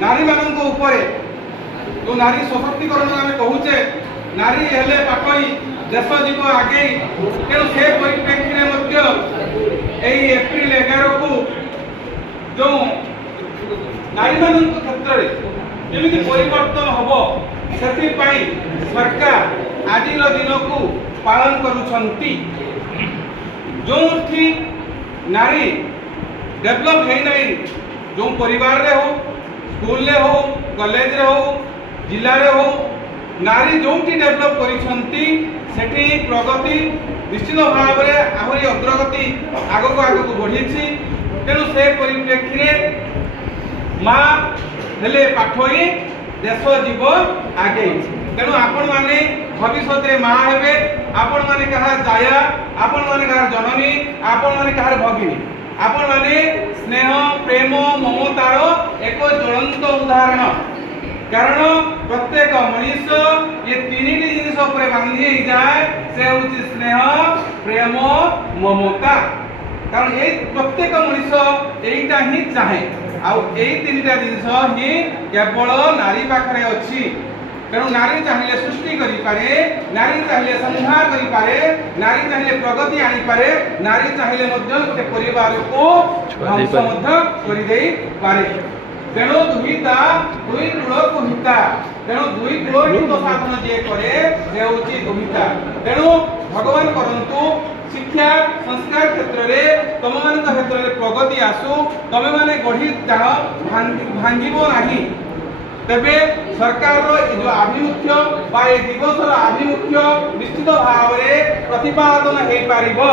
नारी मान जो नारी सशक्तिकरण आम कहूचे नारी हेले पाठई देश जीव आगे तेणु से परिप्रेक्षी में एप्रिल 11 को जो नारी मान क्षेत्र में जमी परिवर्तन हम से सरकार आज दिन को पालन करुछंती जो नारी डेवलप है नहीं जो परिवार रे हो स्कूल रे हो कॉलेज रे हो जिला रे हो नारी जो डेवलप करिसंती सेठी प्रगति निश्चित भाव में आहरी अग्रगति आगक आगक बढ़ी तेणु से परिप्रेक्षी माँ हेले पाठई देश जीव आगे तेणु आपण माने भविष्य में माँ हेबे आपण माने कहा जाया आपण माने कहा जननी आपण माने कहा भगिनी आपण माने स्नेह प्रेम ममतार एक ज्वलंत उदाहरण कारण प्रत्येक मनीष ये तीन जिनिस बांधी जाए से हूँ स्नेह प्रेम ममता कारण ये प्रत्येक मनीष यहीटा ही चाहे आउ तीनटा जिनिस ही केवल नारी पाखरे अच्छी तेणु नारी चाहिए सृष्टि करि पारे नारी चाहिए संहार करि पारे नारी चाहिए प्रगति आनी पारे नारी चाहिए गोटे परिवार को ध्वंस कर देई पारे तेणु दुहिता दुई कूल को हिता तेणु दुई कूल हित साधन जे करे से होची दुहिता तेणु भगवान करंतु शिक्षा संस्कार क्षेत्र में तुम मान क्षेत्र में प्रगति आसु तुम मैंने गढ़ी जाओ भांगिबो नाही तेबे सरकार जो आभिमुख्य बा दिवस आभिमुख्य निश्चित भाव में प्रतिपादन हो पारिबो।